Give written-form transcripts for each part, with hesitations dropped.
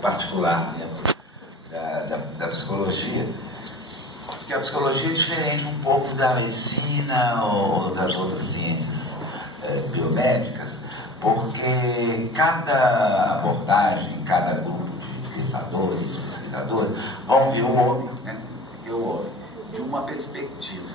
particular dentro da psicologia, porque a psicologia é diferente um pouco da medicina ou das outras ciências biomédicas, porque cada abordagem, cada grupo de pesquisadores, vão ver o homem, né? O homem de uma perspectiva.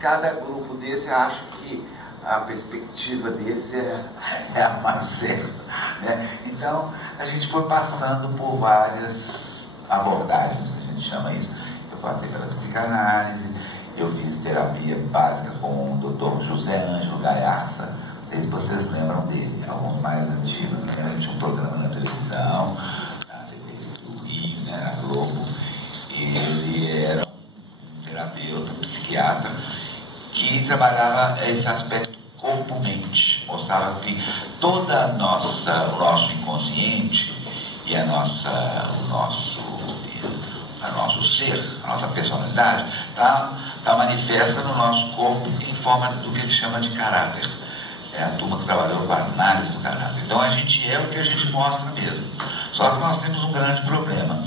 Cada grupo desse acha que a perspectiva deles é a mais certa, né? Então, a gente foi passando por várias abordagens, que a gente chama isso. Eu passei pela psicanálise, eu fiz terapia básica com o Dr. José Ângelo Gaiarsa, não sei se vocês lembram dele, alguns mais antigos, né? Ele tinha um programa na televisão, na TV do Rio, né, na Globo. Ele era um terapeuta, um psiquiatra, que trabalhava esse aspecto corpo-mente, mostrava que todo o nosso inconsciente e o nosso ser, a nossa personalidade, está manifesta no nosso corpo em forma do que ele chama de caráter. É a turma que trabalhou com a análise do caráter. Então a gente é o que a gente mostra mesmo. Só que nós temos um grande problema.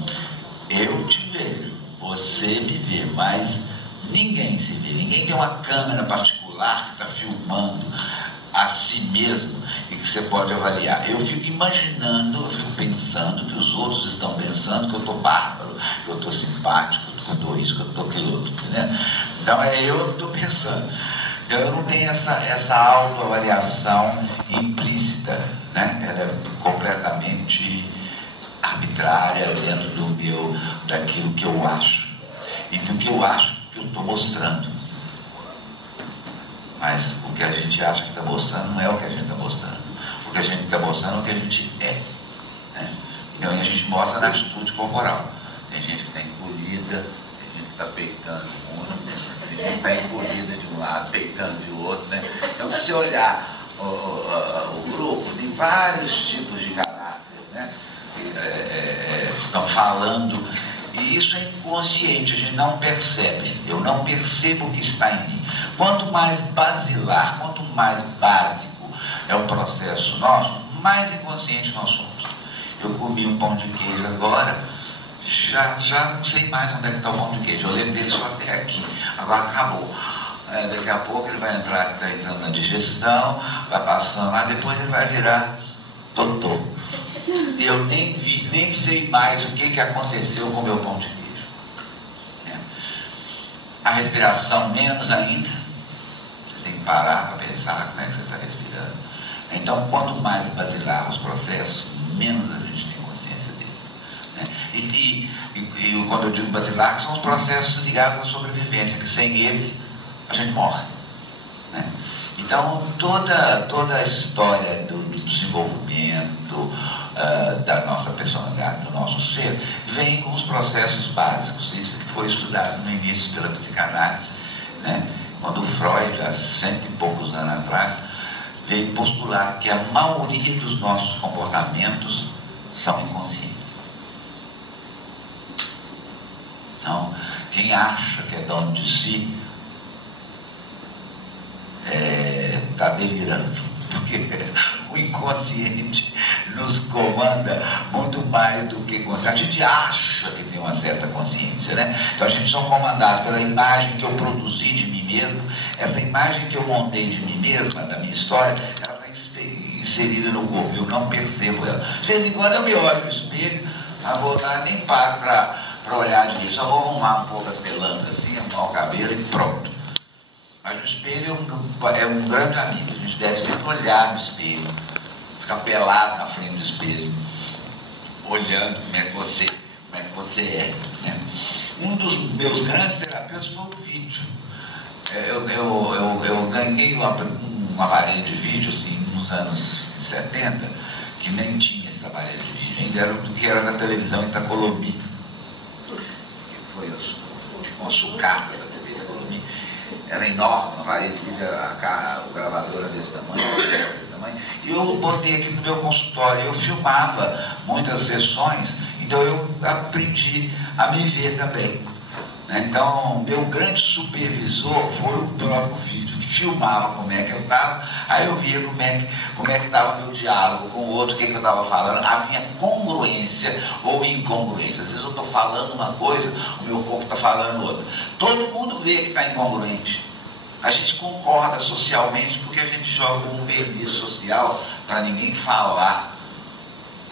Eu te vejo, você me vê, mas ninguém se vê. Ninguém tem uma câmera particular que está filmando a si mesmo e que você pode avaliar. Eu fico imaginando, eu fico pensando que os outros estão pensando que eu estou bárbaro, que eu estou simpático, que eu estou isso, que eu estou aquilo outro, né? Então é eu que estou pensando. Então eu não tenho essa autoavaliação implícita, né? Ela é completamente arbitrária dentro daquilo que eu acho e do que eu acho que eu estou mostrando. Mas o que a gente acha que está mostrando não é o que a gente está mostrando. O que a gente está mostrando é o que a gente é, né? Então a gente mostra na atitude corporal. Tem gente que está encolhida, tem gente que está peitando um, tem gente que está encolhida de um lado, peitando de outro, né? Então se você olhar o grupo, tem vários tipos de caráter, né? Estão falando, e isso é inconsciente, a gente não percebe. Eu não percebo o que está em mim. Quanto mais basilar, quanto mais básico é o processo nosso, mais inconsciente nós somos. Eu comi um pão de queijo agora, já não sei mais onde é que está o pão de queijo. Eu lembro dele só até aqui, agora acabou. Daqui a pouco ele vai entrar, está entrando na digestão, vai passando lá, depois ele vai virar totô. Eu nem sei mais o que aconteceu com o meu pão de queijo. A respiração menos ainda. Você tem que parar para pensar como é que você está respirando. Então, quanto mais basilar os processos, menos a gente tem consciência dele, né? E quando eu digo basilar, são os processos ligados à sobrevivência, que sem eles a gente morre, né? Então, toda a história do desenvolvimento da nossa personalidade, do nosso ser, vem com os processos básicos. Isso que foi estudado no início pela psicanálise, né? Quando Freud, há 100 e poucos anos atrás, veio postular que a maioria dos nossos comportamentos são inconscientes. Então, quem acha que é dono de si está delirando, porque o inconsciente nos comanda muito mais do que consciente. A gente acha que tem uma certa consciência, né? Então a gente são comandados pela imagem que eu produzi de mim mesmo. Essa imagem que eu montei de mim mesma, da minha história, ela está inserida no corpo, eu não percebo ela. De vez em quando eu me olho no espelho, vou lá, nem paro para olhar direito, só vou arrumar um pouco as pelancas assim, arrumar o cabelo e pronto. Mas o espelho é um grande amigo. A gente deve sempre olhar no espelho, ficar pelado na frente do espelho, olhando como é que você é, né? Um dos meus grandes terapeutas foi o vídeo. Eu ganhei um aparelho de vídeo assim, nos anos 70, que nem tinha esse aparelho de vídeo, ainda era do que era na televisão Itacolomi, que foi uma sucata da TV Itacolomi. Era enorme, uma parede de vídeo, o gravador era desse tamanho, e eu botei aqui no meu consultório, eu filmava muitas sessões, então eu aprendi a me ver também, né? Então, meu grande supervisor foi o próprio vídeo, que filmava como é que eu estava, aí eu via como é que estava o meu diálogo com o outro, o que eu estava falando, a minha congruência congruência ou incongruência. Às vezes eu estou falando uma coisa, o meu corpo está falando outra. Todo mundo vê que está incongruente. A gente concorda socialmente porque a gente joga um verniz social para ninguém falar,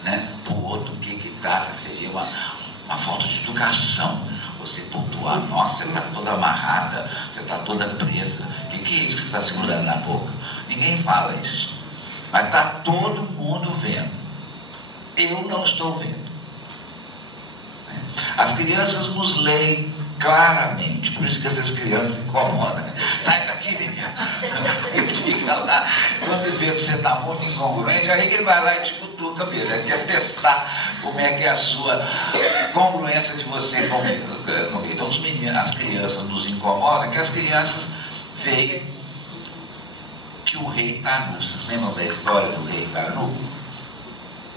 né, para o outro o que está. Seria uma falta de educação. Você pontuar, nossa, você está toda amarrada, você está toda presa. O que é isso que você está segurando na boca? Ninguém fala isso. Mas está todo mundo vendo. Eu não estou vendo. As crianças nos leem claramente, por isso que essas crianças incomodam. Né? Sai daqui, menina. Ele fica lá, quando vê que você está muito incongruente, aí ele vai lá e te cutuca mesmo. Ele quer testar como é que é a sua congruência de você comigo. Então as crianças nos incomodam, que as crianças veem que o rei está nu. Vocês lembram da história do rei está nu?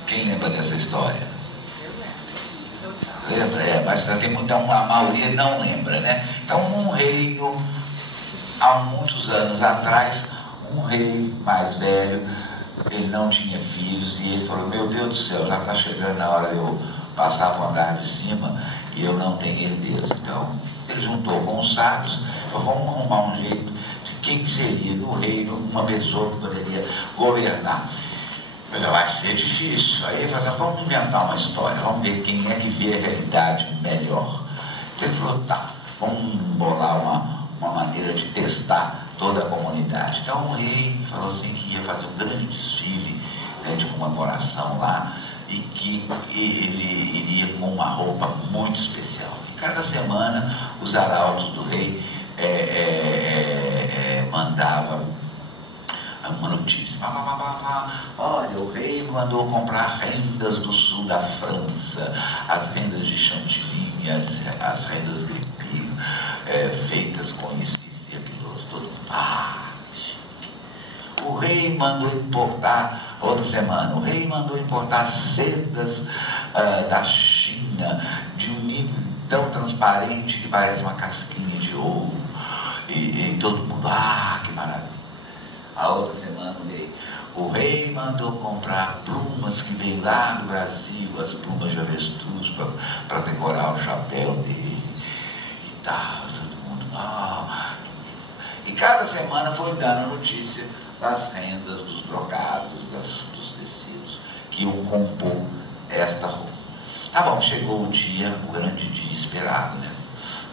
Quem lembra dessa história? Lembra? Mas tem muita, a maioria não lembra, né? Então, um reino, há muitos anos atrás, um rei mais velho, ele não tinha filhos, e ele falou, meu Deus do céu, já está chegando a hora de eu passar para o andar de cima, e eu não tenho herdeiros. Então, ele juntou com os sábios, falou, vamos arrumar um jeito de quem seria no reino uma pessoa que poderia governar. Mas vai ser difícil. Aí ele falou, vamos inventar uma história, vamos ver quem é que vê a realidade melhor. Ele falou, tá, vamos bolar uma maneira de testar toda a comunidade. Então o rei falou assim que ia fazer um grande desfile, né, de comemoração lá, e que ele iria com uma roupa muito especial. E cada semana os arautos do rei mandavam uma notícia. Olha, o rei mandou comprar rendas do sul da França, as rendas de chantilly, as rendas de pio, feitas com isso e aquilo todo. O rei mandou importar, outra semana, o rei mandou importar sedas da China, de um nível tão transparente que parece uma casquinha de ouro, e todo mundo, que maravilha. A outra semana o rei mandou comprar plumas que vêm lá do Brasil, as plumas de avestruz para decorar o chapéu dele e tal, todo mundo. E cada semana foi dando notícia das rendas, dos brocados, dos tecidos que iam compor esta roupa. Tá bom, chegou o dia, o grande dia esperado, né?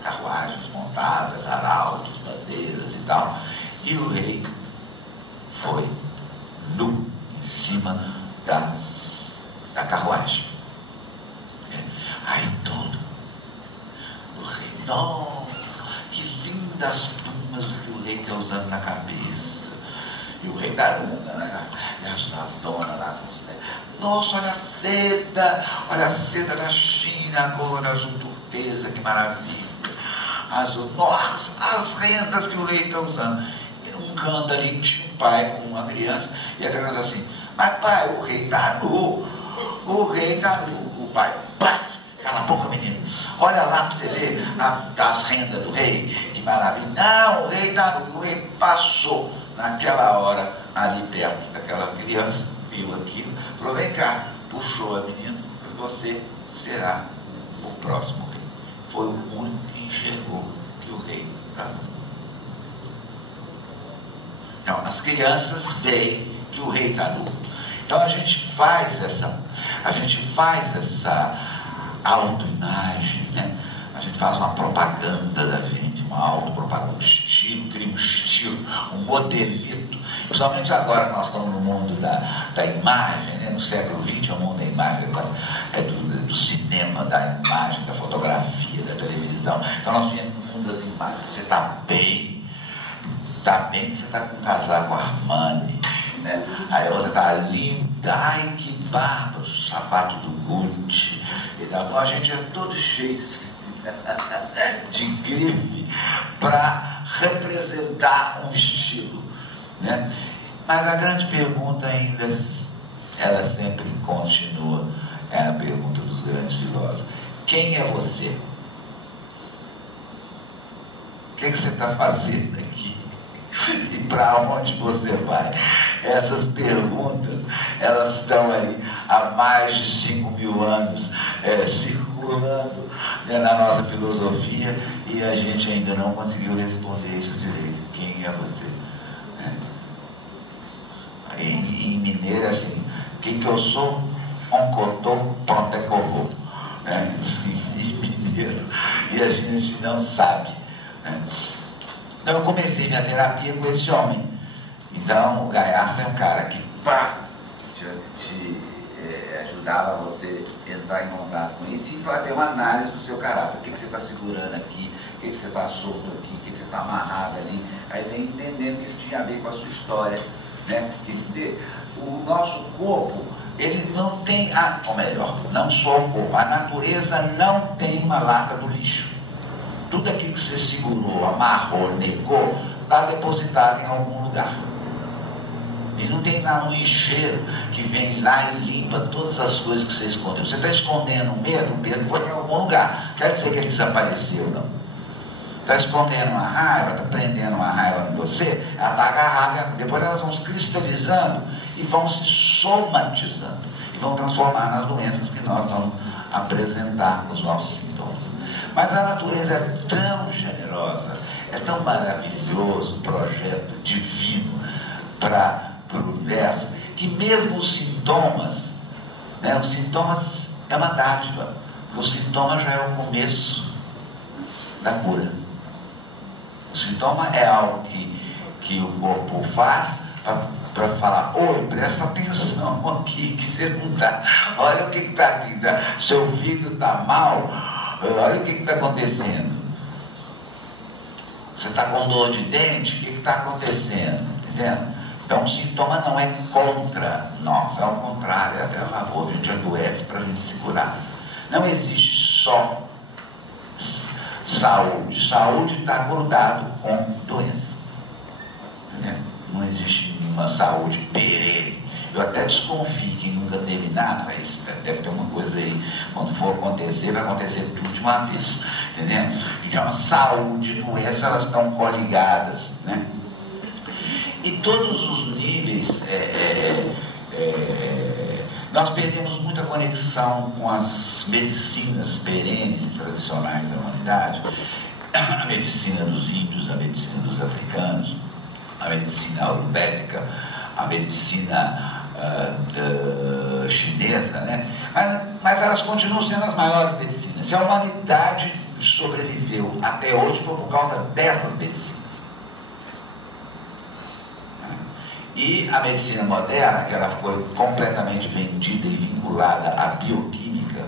Carruagens montadas, arautos, bandeiras e tal, e o rei foi nu em cima da carruagem. Aí todo o rei, nossa, que lindas plumas que o rei está usando na cabeça. E o rei da luna, né? E as donas lá, nossa, olha a seda da China, a cor azul turquesa, que maravilha. Azul, nossa, as rendas que o rei está usando. E num canto ali tinha um pai com uma criança, e a criança assim, mas pai, o rei está nu, o rei está nu. O pai, cala a boca, menino, olha lá para você ver as rendas do rei, que maravilha. Não, o rei está nu, o rei passou naquela hora ali perto daquela criança, viu aquilo, falou, vem cá, puxou a menina, você será o próximo rei. Foi o único que enxergou que o rei está nu. Então, as crianças veem que o rei está nu. Então a gente faz essa autoimagem, né? A gente faz uma propaganda da gente, uma autopropaganda, um estilo, cria um estilo, um modelito. Principalmente agora que nós estamos no mundo da imagem, né? No século XX é o mundo da imagem, do cinema, da imagem, da fotografia, da televisão. Então nós temos no mundo das imagens. Você está bem, você está com um casaco Armani, né? Aí a outra está linda, ai que bárbaro, sapato do Gucci. Então a gente é todo cheio de grife para representar um estilo, né? Mas a grande pergunta ainda, ela sempre continua, é a pergunta dos grandes filósofos: quem é você? O que você está fazendo aqui? E para onde você vai? Essas perguntas, elas estão aí há mais de 5.000 anos circulando, né, na nossa filosofia, e a gente ainda não conseguiu responder isso direito. Quem é você? Em mineiro é assim: quem que eu sou? Oncotô, pontecovô. Em mineiro. E a gente não sabe. Então eu comecei minha terapia com esse homem. Então o Gaiardo é um cara que te ajudava você a entrar em contato com isso e fazer uma análise do seu caráter. O que você está segurando aqui, o que você está solto aqui, o que você está amarrado ali. Aí vem entendendo que isso tinha a ver com a sua história, né? O nosso corpo, ele não tem, ou melhor, não só o corpo, a natureza não tem uma lata do lixo. Tudo aquilo que você segurou, amarrou, negou, está depositado em algum lugar. E não tem lá um lixeiro que vem lá e limpa todas as coisas que você escondeu. Você está escondendo o medo foi em algum lugar. Quer dizer que ele desapareceu, não. Está escondendo uma raiva, está prendendo uma raiva em você, ela está agarrada, depois elas vão se cristalizando e vão se somatizando e vão transformar nas doenças que nós vamos apresentar com os nossos sintomas. Mas a natureza é tão generosa, é tão maravilhoso o projeto divino para o universo, que mesmo os sintomas, né, os sintomas é uma dádiva, porque o sintoma já é o começo da cura. O sintoma é algo que o corpo faz para falar: oi, presta atenção aqui, que você não está. Olha o que está aqui, seu ouvido está mal, olha o que está acontecendo. Você está com dor de dente, o que está acontecendo? Entendendo? Então o sintoma não é contra nós, é ao contrário, é até a favor, a gente adoece para a gente se curar. Não existe só saúde. Saúde está grudado com doença. Entendeu? Não existe nenhuma saúde perene. Eu até desconfio que nunca teve nada, mas deve ter uma coisa aí. Quando for acontecer, vai acontecer tudo de uma vez. Entendeu? Então, saúde e doença, elas estão coligadas, né? E todos os níveis, nós perdemos muita conexão com as medicinas perenes, tradicionais da humanidade, a medicina dos índios, a medicina dos africanos, a medicina ayurvédica, a medicina chinesa, né? Mas elas continuam sendo as maiores medicinas. Se a humanidade sobreviveu até hoje foi por causa dessas medicinas. E a medicina moderna, que ela foi completamente vendida e vinculada à bioquímica,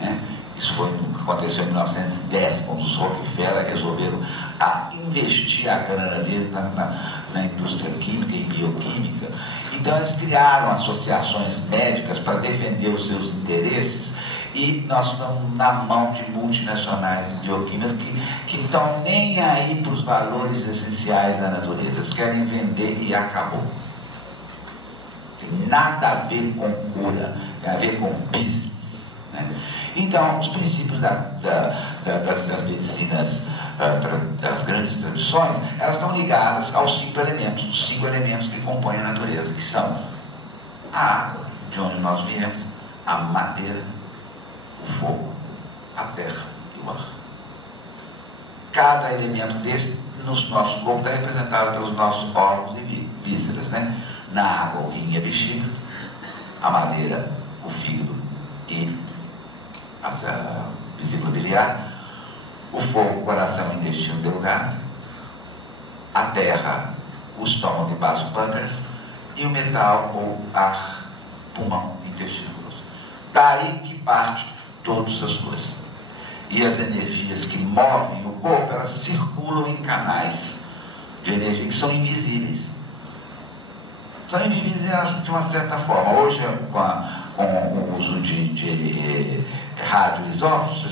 né? Isso aconteceu em 1910, quando os Rockefeller resolveram investir a grana deles na indústria química e bioquímica. Então eles criaram associações médicas para defender os seus interesses, e nós estamos na mão de multinacionais bioquímicas que estão nem aí para os valores essenciais da natureza. Eles querem vender e acabou. Tem nada a ver com cura, tem a ver com business, né? Então, os princípios das medicinas, das grandes tradições, elas estão ligadas aos 5 elementos, os 5 elementos que compõem a natureza, que são a água, de onde nós viemos, a madeira, o fogo, a terra e o ar. Cada elemento desse, no nosso corpo, está representado pelos nossos órgãos e vísceras, né? Na água, o rim e a bexiga, a madeira, o fígado e a vesícula biliar, o fogo, o coração e o intestino delgado, a terra, o estômago e vaso pâncreas, e o metal, ou ar, pulmão e intestino grosso. Daí que parte todas as coisas. E as energias que movem o corpo, elas circulam em canais de energia que são invisíveis. São invisíveis de uma certa forma. Hoje, com o uso de radioisótopos,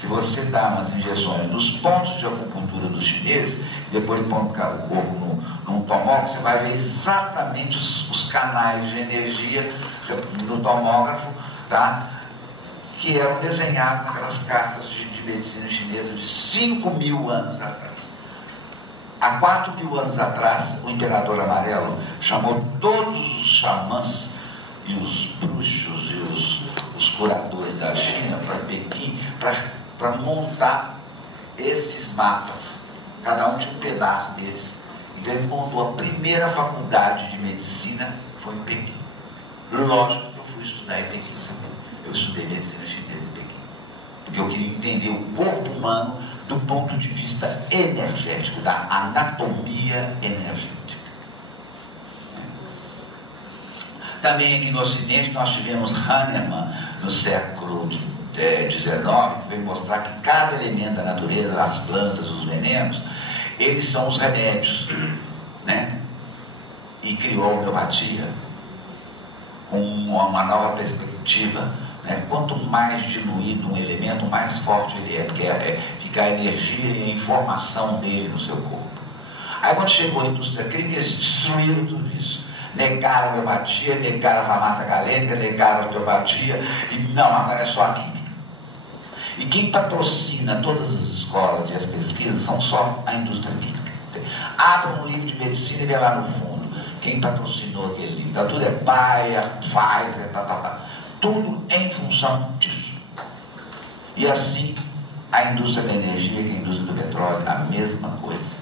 se você dá umas injeções nos pontos de acupuntura dos chineses, e depois põe o corpo num tomógrafo, você vai ver exatamente os canais de energia no tomógrafo, tá? Que eram desenhados naquelas cartas de medicina chinesa de 5.000 anos atrás. Há 4.000 anos atrás, o Imperador Amarelo chamou todos os xamãs e os bruxos e os curadores da China para Pequim para montar esses mapas. Cada um tinha um pedaço deles. Então ele montou a primeira faculdade de medicina, foi em Pequim. Lógico que eu fui estudar em Pequim. Eu estudei medicina chinesa em Pequim. Porque eu queria entender o corpo humano do ponto de vista energético, da anatomia energética. Também aqui no Ocidente nós tivemos Hahnemann no século XIX, que veio mostrar que cada elemento da natureza, as plantas, os venenos, eles são os remédios, né? E criou a homeopatia com uma nova perspectiva, né? Quanto mais diluído um elemento, mais forte ele é, porque fica a energia e a informação dele no seu corpo. Aí quando chegou a indústria química, eles destruíram tudo isso. Negaram a homeopatia, negaram a farmácia galênica, negaram a homeopatia, e não, agora é só a química. E quem patrocina todas as escolas e as pesquisas são só a indústria química. Abra um livro de medicina e vê lá no fundo quem patrocinou aquele livro. Então tudo é Bayer, Pfizer, tudo em função disso. E assim a indústria da energia e a indústria do petróleo, a mesma coisa.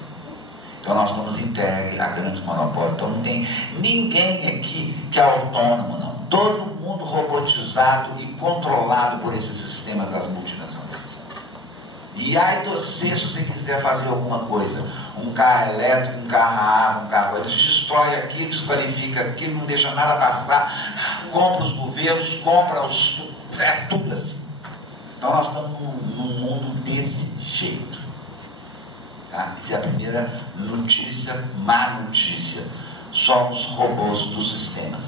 Então nós estamos entregues a grandes monopólios. Então não tem ninguém aqui que é autônomo, não. Todo mundo robotizado e controlado por esse sistema das multinacionais. E aí você, se você quiser fazer alguma coisa, um carro elétrico, um carro a água, um carro, eles destrói aquilo, desqualifica aquilo, não deixa nada passar, compra os governos, compra os... tudo assim. Então nós estamos num mundo desse jeito. Tá? Essa é a primeira notícia, má notícia. Somos robôs dos sistemas.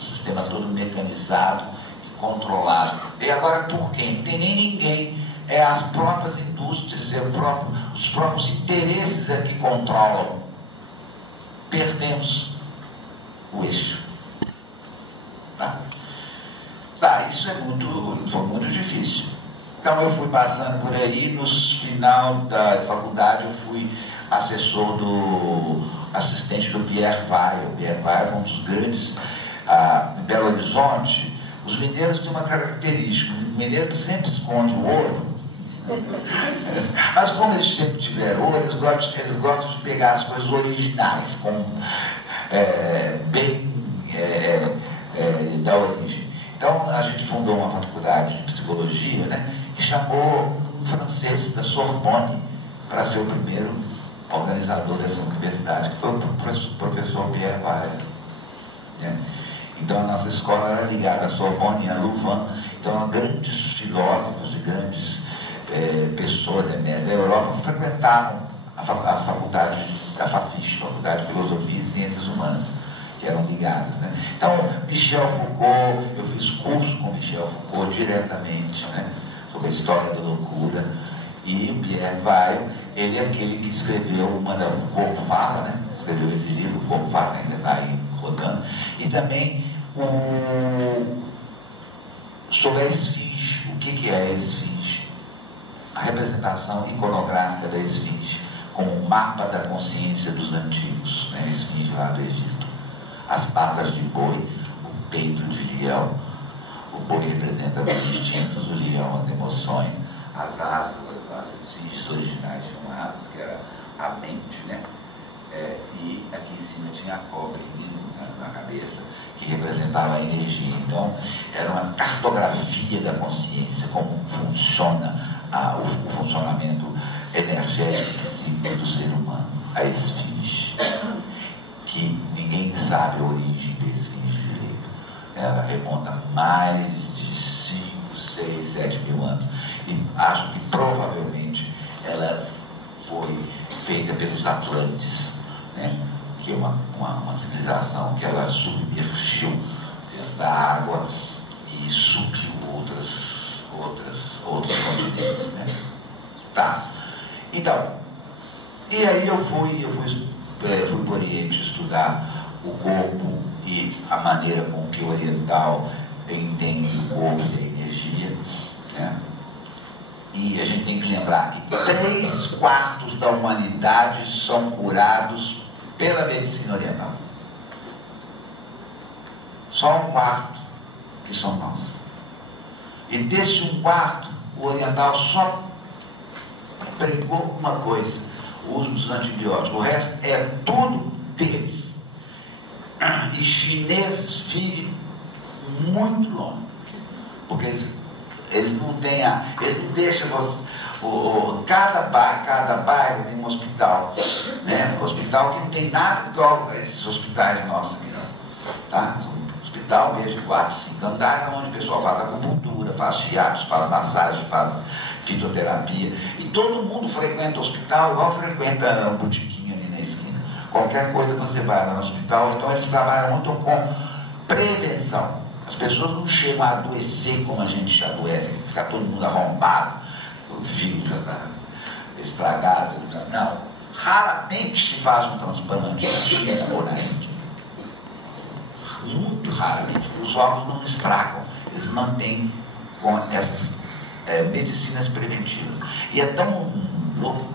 O sistema todo mecanizado e controlado. E agora por quem? Não tem nem ninguém. É as próprias indústrias, os próprios interesses é que controlam. Perdemos o eixo. Tá, isso foi muito difícil. Então eu fui passando por aí, no final da faculdade eu fui assistente do Pierre Weil. O Pierre Weil é um dos grandes, em Belo Horizonte. Os mineiros têm uma característica, o mineiro sempre esconde o ouro, mas como eles sempre tiveram ouro, eles gostam de pegar as coisas originais, bem da origem. Então a gente fundou uma faculdade de psicologia, né? E chamou um francês da Sorbonne para ser o primeiro organizador dessa universidade, que foi o professor Pierre Weil. Né? Então a nossa escola era ligada à Sorbonne e à Louvain. Então grandes filósofos e grandes pessoas da Europa frequentavam as faculdades da FAFISH, Faculdade de Filosofia e Ciências Humanas, que eram ligadas. Né? Então Michel Foucault, eu fiz curso com Michel Foucault diretamente, né? Sobre a história da loucura. E o Pierre Weil, ele é aquele que escreveu o Corpo Fala, né? Escreveu esse livro, o Corpo Fala, ainda está aí rodando. E também sobre a esfinge. O que é a esfinge? A representação iconográfica da esfinge, como um mapa da consciência dos antigos, né? A esfinge lá do Egito. As patas de boi, o peito de leão. O boi representa os instintos, o leão as emoções, as asas, as esfinges originais tinham asas, que era a mente, né? E aqui em cima tinha a cobra na cabeça, que representava a energia. Então, era uma cartografia da consciência, como funciona o funcionamento energético do ser humano, a esfinge, que ninguém sabe a origem da esfinge direito. Ela remonta a mais de 5, 6, 7 mil anos. E acho que provavelmente ela foi feita pelos Atlantes, né? Que é uma civilização que ela submergiu dentro da água e subiu outros continentes, né? Tá. Então, e aí eu fui para o Oriente estudar o corpo e a maneira com que o oriental entende o corpo e a energia, né? E a gente tem que lembrar que 3/4 da humanidade são curados pela medicina oriental. Só 1/4 que são nós. E desse 1/4, o oriental só pregou uma coisa: o uso dos antibióticos. O resto é tudo deles. E chineses vivem muito longe, porque eles não têm eles não deixam cada bairro tem um hospital, né? Um hospital que não tem nada igual a esses hospitais nossos aqui, não. Tá? Um hospital mesmo de 4, 5 andares, onde o pessoal faz acupuntura, faz shiatsu, faz massagem, faz fitoterapia, e todo mundo frequenta o hospital igual frequenta um botiquinho ali na esquina. Qualquer coisa que você vai lá no hospital, então eles trabalham muito com prevenção. As pessoas não chegam a adoecer como a gente adoece, ficar todo mundo arrombado, o fígado já está estragado. Não. Raramente se faz um transplante na China ou na Índia. Muito raramente. Os órgãos não estragam, eles mantêm com essas medicinas preventivas. E é tão louco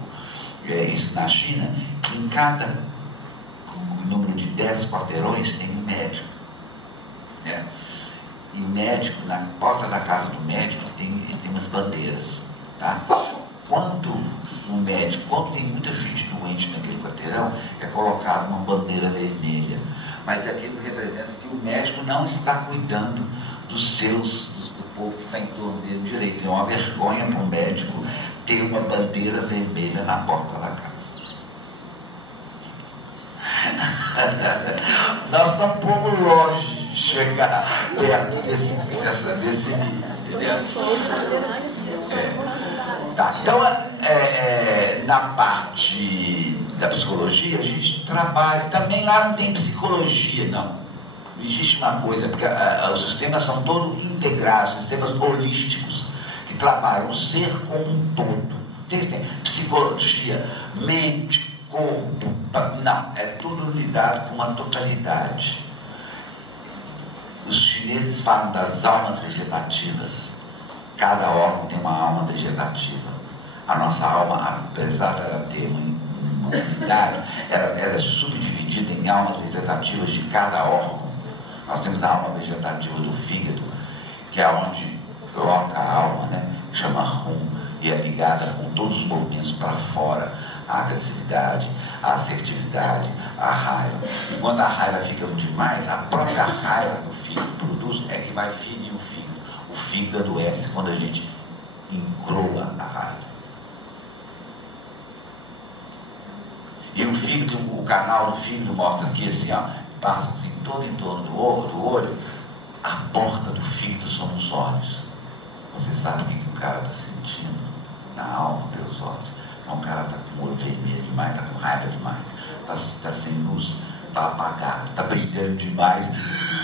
isso na China, que em cada número de 10 quarteirões tem um médico. Né? E o médico, na porta da casa do médico, tem umas bandeiras. Tá? Quando tem muita gente doente naquele quarteirão, é colocada uma bandeira vermelha. Mas aquilo representa que o médico não está cuidando do povo que está em torno dele direito. É uma vergonha para um médico ter uma bandeira vermelha na porta da casa. Nós estamos um pouco longe de chegar perto desse nível, entendeu? Tá. Então, na parte da psicologia, a gente trabalha. Também lá não tem psicologia, não. Não existe uma coisa, porque os sistemas são todos integrados, sistemas holísticos, que trabalham o ser como um todo. Vocês têm psicologia, mente, corpo, não, é tudo lidado com uma totalidade. Os chineses falam das almas vegetativas. Cada órgão tem uma alma vegetativa. A nossa alma, apesar de ela ter uma unidade, ela é subdividida em almas vegetativas de cada órgão. Nós temos a alma vegetativa do fígado, que é onde coloca a alma, né? Chama Hum, e é ligada com todos os movimentos para fora, a agressividade, a assertividade, a raiva. E quando a raiva fica demais, a própria raiva que o fígado produz é que vai ferir o fígado. O fígado adoece quando a gente encroa a raiva. E o fígado, o canal do fígado mostra aqui assim, ó, passa assim todo em torno do olho, a porta do fígado são os olhos. Você sabe o que o cara está sentindo na alma pelos olhos. Então o cara está com o olho vermelho demais, está com raiva demais, está sem luz, está apagado, está brilhando demais,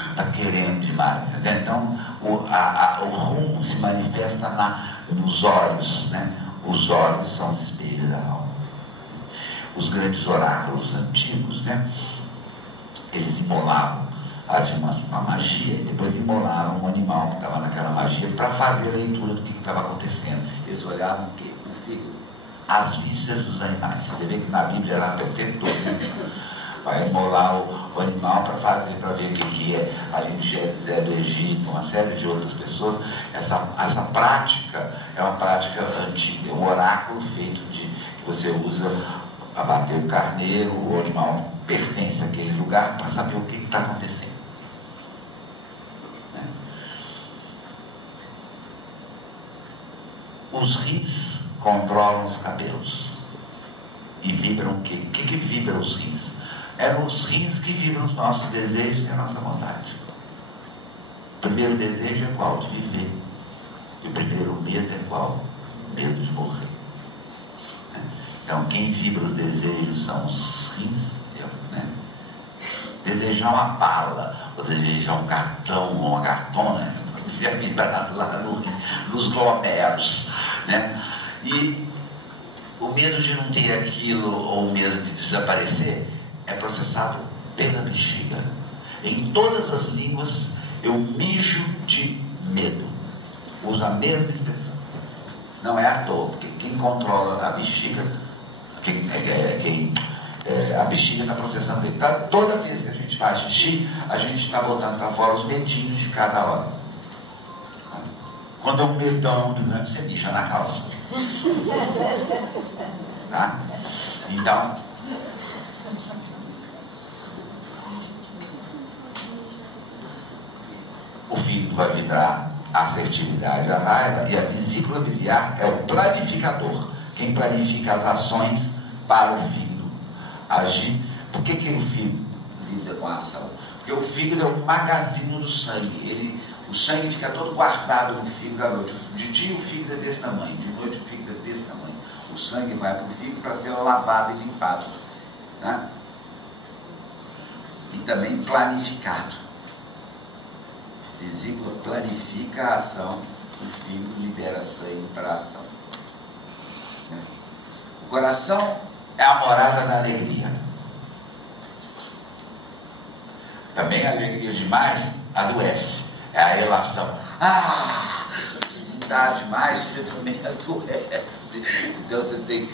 está querendo demais. Entendeu? Então o rumo se manifesta nos olhos, né? Os olhos são os espelhos da alma. Os grandes oráculos antigos, né? Eles imolavam uma magia, depois imolavam um animal que estava naquela magia para fazer a leitura do que estava acontecendo. Eles olhavam o quê? O fígado, as vísceras dos animais. Você vê que na Bíblia lá tem o tempo todo. Vai imolar o animal para ver o que é. Ali de José do Egito, uma série de outras pessoas. Essa prática é uma prática antiga, é um oráculo feito que você usa abater o carneiro, o animal pertence àquele lugar para saber o que está acontecendo. Né? Os rins controlam os cabelos e vibram o quê? O que vibra os rins? Eram os rins que vibram os nossos desejos e a nossa vontade. O primeiro desejo é qual? De viver. E o primeiro medo é qual? Medo de morrer. Então, quem vibra os desejos são os rins, né? Desejar uma bala, ou desejar um cartão ou uma cartona, é vibrado lá nos glomérulos, né? E o medo de não ter aquilo, ou o medo de desaparecer, é processado pela bexiga. Em todas as línguas, eu mijo de medo. Uso a mesma expressão. Não é à toa, porque quem controla a bexiga, a bexiga está processando o leite. Toda vez que a gente faz xixi, a gente está botando para fora os medinhos de cada hora. Quando é um medão grande, você mija na calça. Tá? Então, o fígado vai vibrar a assertividade, a raiva, e a vesícula biliar é o planificador, quem planifica as ações para o fígado agir. Por que o fígado lida com a ação? Porque o fígado é o magazino do sangue. O sangue fica todo guardado no fígado à noite. De dia o fígado é desse tamanho, de noite o fígado é desse tamanho. O sangue vai para o fígado para ser lavado e limpado. Tá? E também planificado. Vesícula planifica a ação, o fígado libera sangue para a ação. O coração é a morada da alegria. Também a alegria demais adoece. É a relação. Se dá demais, você também adoece. Então você tem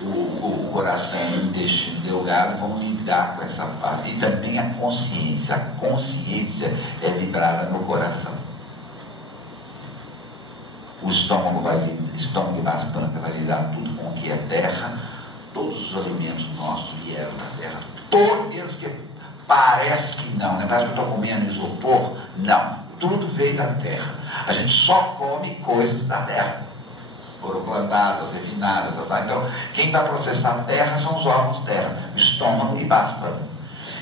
o coração e o intestino delgado vão lidar com essa parte. E também a consciência. A consciência é vibrada no coração. O estômago e as plantas vai lidar tudo com o que é terra. Todos os alimentos nossos vieram da terra. Todos que parece que não, né? Parece que eu estou comendo isopor. Não, tudo veio da terra. A gente só come coisas da terra. Foram plantadas, refinadas, tá? Então, quem vai processar a terra são os órgãos terra, estômago e baço.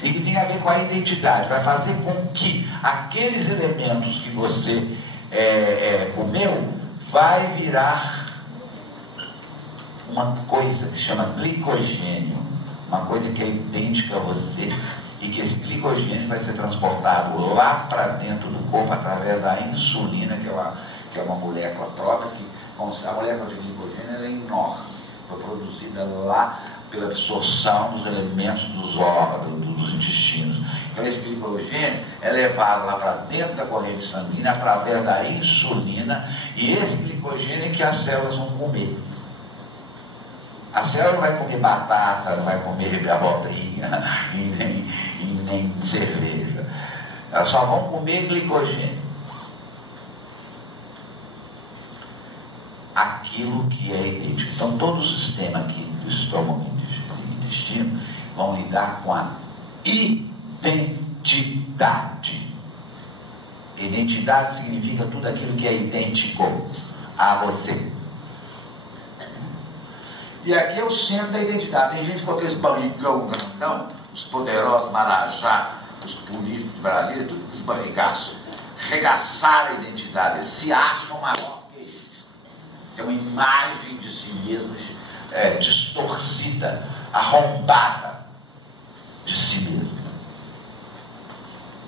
E que tem a ver com a identidade, vai fazer com que aqueles elementos que você comeu vai virar uma coisa que se chama glicogênio, uma coisa que é idêntica a você, e que esse glicogênio vai ser transportado lá para dentro do corpo através da insulina, que é uma molécula própria, que a molécula de glicogênio ela é enorme, foi produzida lá pela absorção dos elementos dos órgãos, dos intestinos. Então esse glicogênio é levado lá para dentro da corrente sanguínea através da insulina, e esse glicogênio é que as células vão comer. A célula não vai comer batata, não vai comer abobrinha, e nem cerveja. Elas só vão comer glicogênio. Aquilo que é idêntico. Então todo o sistema aqui do estômago e intestino vão lidar com a identidade. Identidade significa tudo aquilo que é idêntico a você. E aqui é o centro da identidade. Tem gente com aqueles barrigão grandão, os poderosos Marajá, os políticos de Brasília, tudo os barrigaços. Regaçaram a identidade, eles se acham maior que eles. É uma imagem de si mesmos distorcida, arrombada de si mesmo.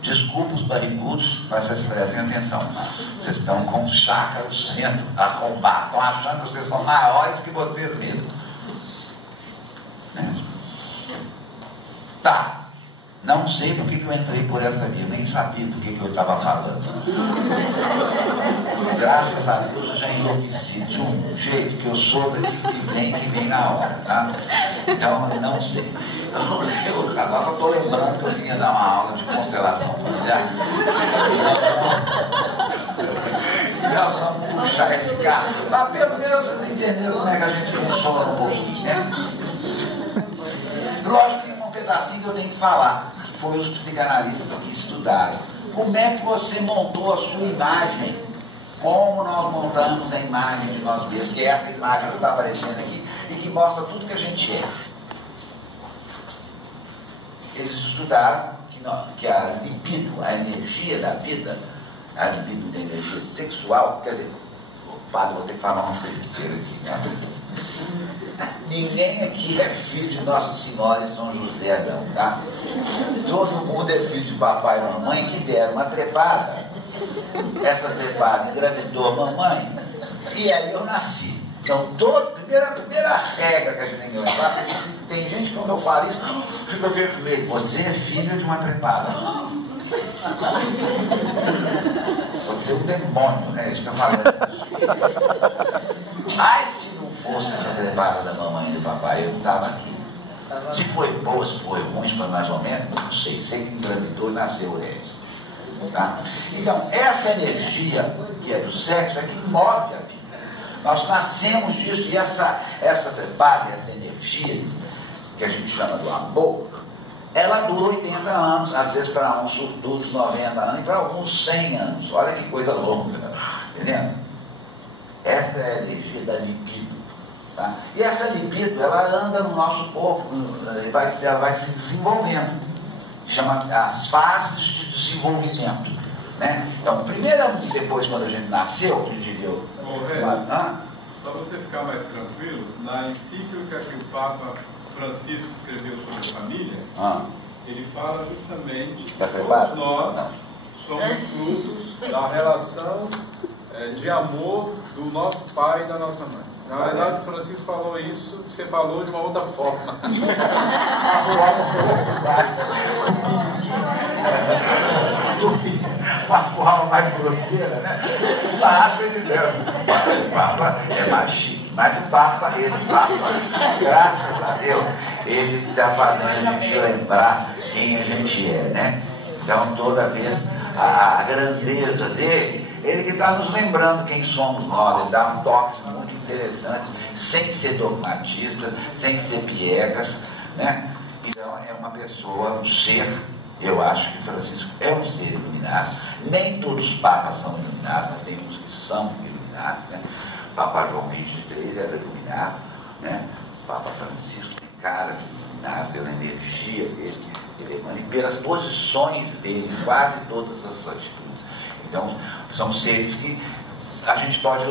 Desculpa os barrigudos, mas vocês prestem atenção. Vocês estão com o chakra do centro arrombado. Estão achando que vocês são maiores que vocês mesmos. Tá. Não sei por que eu entrei por essa via, nem sabia por que eu estava falando. Graças a Deus eu já enlouqueci de um jeito que eu sou daqui que vem na hora, tá? Então eu não sei. Agora eu estou lembrando que eu vinha dar uma aula de constelação familiar. E nós vamos puxar esse carro. Mas pelo menos vocês entenderam como é que a gente funciona um pouquinho, né? Lógico que tem um pedacinho que eu tenho que falar. Foi os psicanalistas que estudaram. Como é que você montou a sua imagem? Como nós montamos a imagem de nós mesmos? Que é essa imagem que está aparecendo aqui e que mostra tudo que a gente é. Eles estudaram que a libido, a energia da vida, a libido da energia sexual, quer dizer, padre, vou ter que falar uma terceira aqui, né? Ninguém aqui é filho de Nossa Senhora e São José, não, tá? Todo mundo é filho de papai e mamãe que deram uma trepada. Essa trepada engravidou a mamãe e aí eu nasci. Então, primeira regra que a gente tem que lembrar, tem gente que quando eu falo isso, fica vermelho. Você é filho de uma trepada. Você é um demônio, né? Isso que eu falo. Mas se não fosse essa levada da mamãe e do papai, eu não estava aqui. Se foi boa, se foi ruim, se foi mais ou menos, não sei. Sei que engravidou e nasceu o Regis. Tá? Então, essa energia que é do sexo é que move a vida. Nós nascemos disso e essa trepada, essa energia que a gente chama do amor, ela dura 80 anos, às vezes para uns surtudos 90 anos e para alguns 100 anos. Olha que coisa louca, entendendo? Essa é a energia da libido. Tá? E essa libido, ela anda no nosso corpo, ela vai se desenvolvendo. Chama as fases de desenvolvimento. Né? Então, primeiro, depois, quando a gente nasceu, que a gente viu. Só para você ficar mais tranquilo, na encíclica que o Papa Francisco escreveu sobre a família, ele fala justamente que todos nós somos frutos da relação de amor do nosso pai e da nossa mãe. Na verdade, o Francisco falou isso, você falou de uma outra forma. Uma forma mais grosseira, né? Acha de Deus. O Papa é mais chique, mas o Papa, esse Papa, graças a Deus, ele está fazendo a gente lembrar quem a gente é, né? Então, toda vez, a grandeza dele, ele que está nos lembrando quem somos nós, ele dá um toque muito interessante, sem ser dogmatista, sem ser piegas, né? Então, é uma pessoa, um ser. Eu acho que Francisco é um ser iluminado. Nem todos os papas são iluminados, mas tem uns que são iluminados, né? O Papa João XXIII era iluminado, né? O Papa Francisco tem cara de iluminado pela energia dele, e pelas posições dele, quase todas as atitudes. Então, são seres que a gente pode